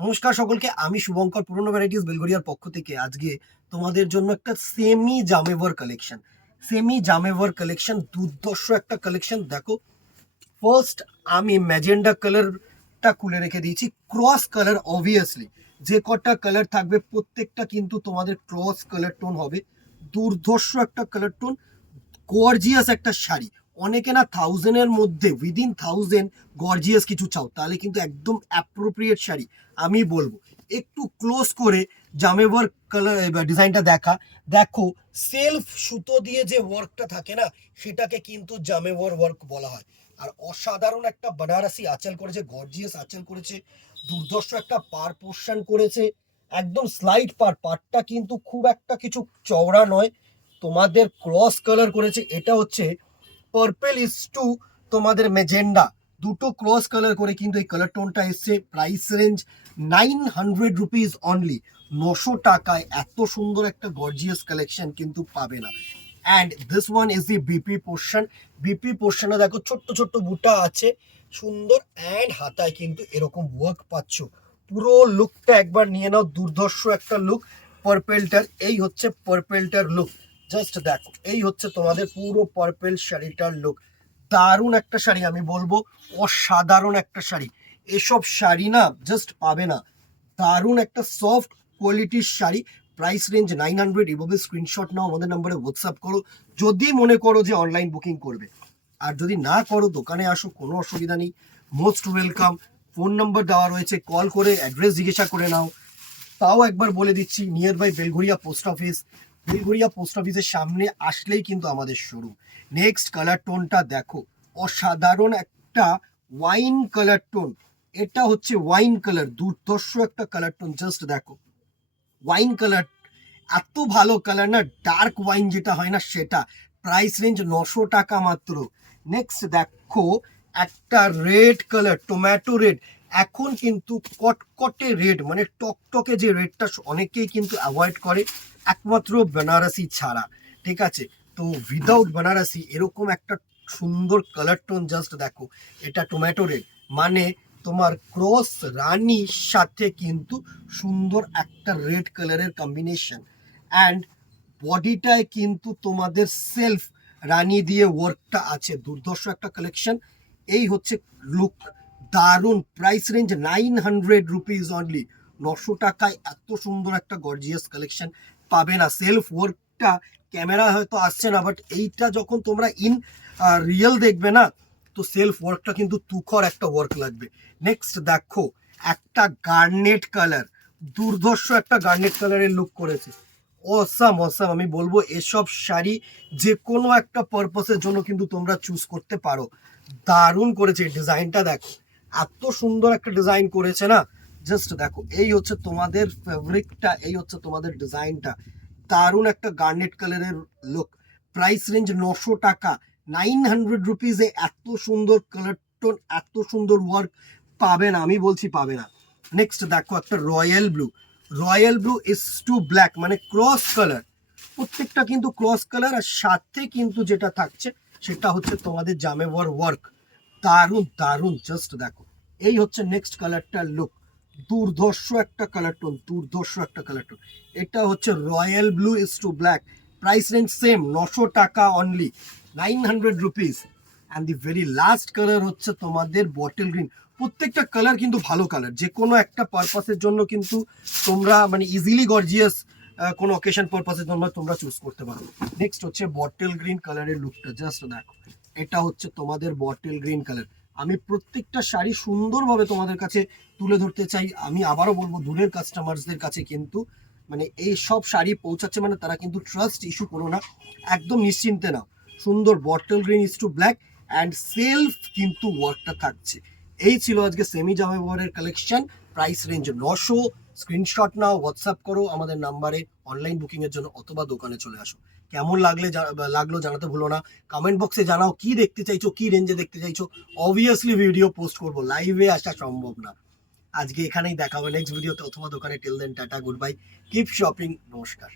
নমস্কার সকলকে, আমি শুভঙ্কর পুরনো ভ্যারাইটিস বেলগড়িয়ার পক্ষ থেকে আজকে তোমাদের জন্য একটা সেমি জামেভার কালেকশন দুর্ধর্ষ একটা কালেকশন দেখো। ফার্স্ট আমি ম্যাজেন্ডা কালারটা খুলে রেখে দিয়েছি। ক্রস কালার, অবভিয়াসলি যে কটা কালার থাকবে প্রত্যেকটা কিন্তু তোমাদের ক্রস কালার টোন হবে। দুর্ধর্ষ একটা কালার টোন, গর্জিয়াস একটা শাড়ি। অনেকে না থাউজেন্ডের মধ্যে, উইদিন থাউজেন্ড গর্জিয়াস কিছু চাও, তাহলে কিন্তু একদম অ্যাপ্রোপ্রিয়েট শাড়ি। আমি বলবো একটু ক্লোজ করে জামেভার কালার ডিজাইনটা দেখো। সেলফ সুতো দিয়ে যে ওয়ার্কটা থাকে না, সেটাকে কিন্তু জামেভার ওয়ার্ক বলা হয়। আর অসাধারণ একটা বানারসি আঁচল করেছে, গর্জিয়াস আঁচল করেছে, দুর্ধর্ষ একটা পার পোর্শন করেছে, একদম স্লাইড পারটা কিন্তু খুব একটা কিছু চওড়া নয়। তোমাদের ক্রস কালার করেছে, এটা হচ্ছে পার্পল ইস টু তোমাদের মেজেন্ডা, দুটো ক্রস কালার করে কিন্তু এই কালার টোনটা এসছে। Price range 900 rupees only. 900 টাকায় এত সুন্দর একটা গর্জিয়াস কালেকশন কিন্তু পাবে না। And this one is the BP পোর্শনে দেখো ছোট্ট ছোট্ট বুটা আছে, সুন্দর। অ্যান্ড হাতায় কিন্তু এরকম ওয়ার্ক পাচ্ছ। পুরো লুকটা একবার নিয়ে নাও, দুর্ধর্ষ একটা লুক পার্পেলটার। এই হচ্ছে পার্পেলটার লুক, জাস্ট দেখো। এই হচ্ছে তোমাদের পুরো পার্পেল শাড়িটার লুক। দারুণ একটা শাড়ি, আমি বলবো অসাধারণ একটা শাড়ি। এসব শাড়ি না জাস্ট পাবে না। দারুণ একটা সফট কোয়ালিটির শাড়ি। Price range 900। এভাবে স্ক্রিনশট নাও, আমাদের নাম্বারে হোয়াটসঅ্যাপ করো যদি মনে করো যে অনলাইন বুকিং করবে। আর যদি না করো, দোকানে আসো, কোনো অসুবিধা নেই, মোস্ট ওয়েলকাম। ফোন নম্বর দেওয়া রয়েছে, কল করে অ্যাড্রেস জিজ্ঞাসা করে নাও। তাও একবার বলে দিচ্ছি, nearby Belgharia post office. Belgharia post অফিসের সামনে আসলেই কিন্তু আমাদের শোরুম। নেক্সট কালার টোনটা দেখো, অসাধারণ একটা ওয়াইন কালার টোন। এটা হচ্ছে ওয়াইন কালার, দুর্ধর্ষ একটা কালার টোন। জাস্ট দেখো, ওয়াইন কালার এত ভালো কালার না, ডার্ক ওয়াইন যেটা হয় না সেটা। প্রাইস রেঞ্জ 900 টাকা মাত্র। নেক্সট দেখো একটা রেড কালার, টমেটো রেড। এখন কিন্তু কটকটে রেড, মানে টকটকে যে রেডটা অনেকেই কিন্তু অ্যাভয়েড করে, একমাত্র বেনারসি ছাড়া। ঠিক আছে, তো উইদাউট বেনারসি এরকম একটা সুন্দর কালার টোন জাস্ট দেখো। এটা টমেটো রেড, মানে তোমার ক্রস রানির সাথে কিন্তু সুন্দর একটা রেড কালারের কম্বিনেশন। অ্যান্ড বডিটায় কিন্তু তোমাদের সেলফ রানি দিয়ে ওয়ার্কটা আছে, দুর্ধর্ষ একটা কালেকশন। এই হচ্ছে লুক, দারুণ। Price range 900 rupees only. 900 টাকায় এত সুন্দর একটা গর্জিয়াস কালেকশন পাবে না। সেলফ ওয়ার্কটা ক্যামেরা হয়তো আসছে না, বাট এইটা যখন তোমরা ইন রিয়েল দেখবে না, তো সেলফ ওয়ার্কটা কিন্তু তুখর একটা ওয়ার্ক লাগবে। নেক্সট দেখো একটা গার্নেট কালার, দুর্ধর্ষ একটা গার্নেট কালারের লুক করেছে। অসাম অসাম, আমি বলবো এসব শাড়ি যে কোনো একটা পারপাসের জন্য কিন্তু তোমরা চুজ করতে পারো। দারুণ করেছে, ডিজাইনটা দেখো, এত সুন্দর একটা ডিজাইন করেছে না। জাস্ট দেখো, এই হচ্ছে তোমাদের ফেব্রিকটা, এই হচ্ছে তোমাদের ডিজাইনটা। দারুণ একটা গার্নেট কালারের লুক। প্রাইস রেঞ্জ 900 টাকা। 900 রুপিসে এত সুন্দর কালার টোন, এত সুন্দর ওয়ার্ক পাবে না, আমি বলছি পাবে না। নেক্সট দেখো একটা royal blue is to black, মানে ক্রস কালার। প্রত্যেকটা কিন্তু ক্রস কালার, আর সাথে কিন্তু যেটা থাকছে সেটা হচ্ছে তোমাদের জামেভার ওয়ার্ক। দারুণ দারুণ, জাস্ট দেখো। এই হচ্ছে নেক্সট কালারটার লুক, দুর্ধর্ষ একটা কালার টোন, দুর্ধর্ষ একটা কালার টোন। এটা হচ্ছে royal blue is to black. Price range same, 900 টাকা only, 900 rupees. And the very last colour হচ্ছে তোমাদের বটল গ্রিন। প্রত্যেকটা কালার কিন্তু ভালো কালার, যে কোনো একটা পারপাসের জন্য কিন্তু তোমরা মানে ইজিলি গর্জিয়াস কোনো অকেশন পারপাসের জন্য তোমরা চুজ করতে পারো। নেক্সট হচ্ছে বটল গ্রিন কালারের লুকটা, জাস্ট দেখো। এটা হচ্ছে তোমাদের বটল গ্রিন কালার। আমি প্রত্যেকটা শাড়ি সুন্দরভাবে তোমাদের কাছে তুলে ধরতে চাই। আমি আবারও বলবো, দূরের কাস্টমারসদের কাছে কিন্তু মানে এই সব শাড়ি পৌঁছাচ্ছে, মানে তারা কিন্তু ট্রাস্ট ইস্যু করো না, একদম নিশ্চিন্তে নাও। সুন্দর bottle green is to black, and self কিন্তু ওয়ার্কটা থাকছে। এই ছিল আজকে সেমি জামাইওয়ারের কালেকশন। Price range 900। স্ক্রিনশট নাও, হোয়াটসঅ্যাপ করো আমাদের নাম্বারে অনলাইন বুকিং এর জন্য, অথবা দোকানে চলে আসো। কেমন লাগলো জানাতে ভুলো না। কমেন্ট বক্সে জানাও কি দেখতে চাইছো, কি রেঞ্জে দেখতে চাইছো। অবভিয়াসলি ভিডিও পোস্ট করবো, লাইভে আসা সম্ভব না। আজকে এখানেই দেখা হবে নেক্সট ভিডিওতে অথবা দোকানে। Till then tata, goodbye, keep shopping, নমস্কার।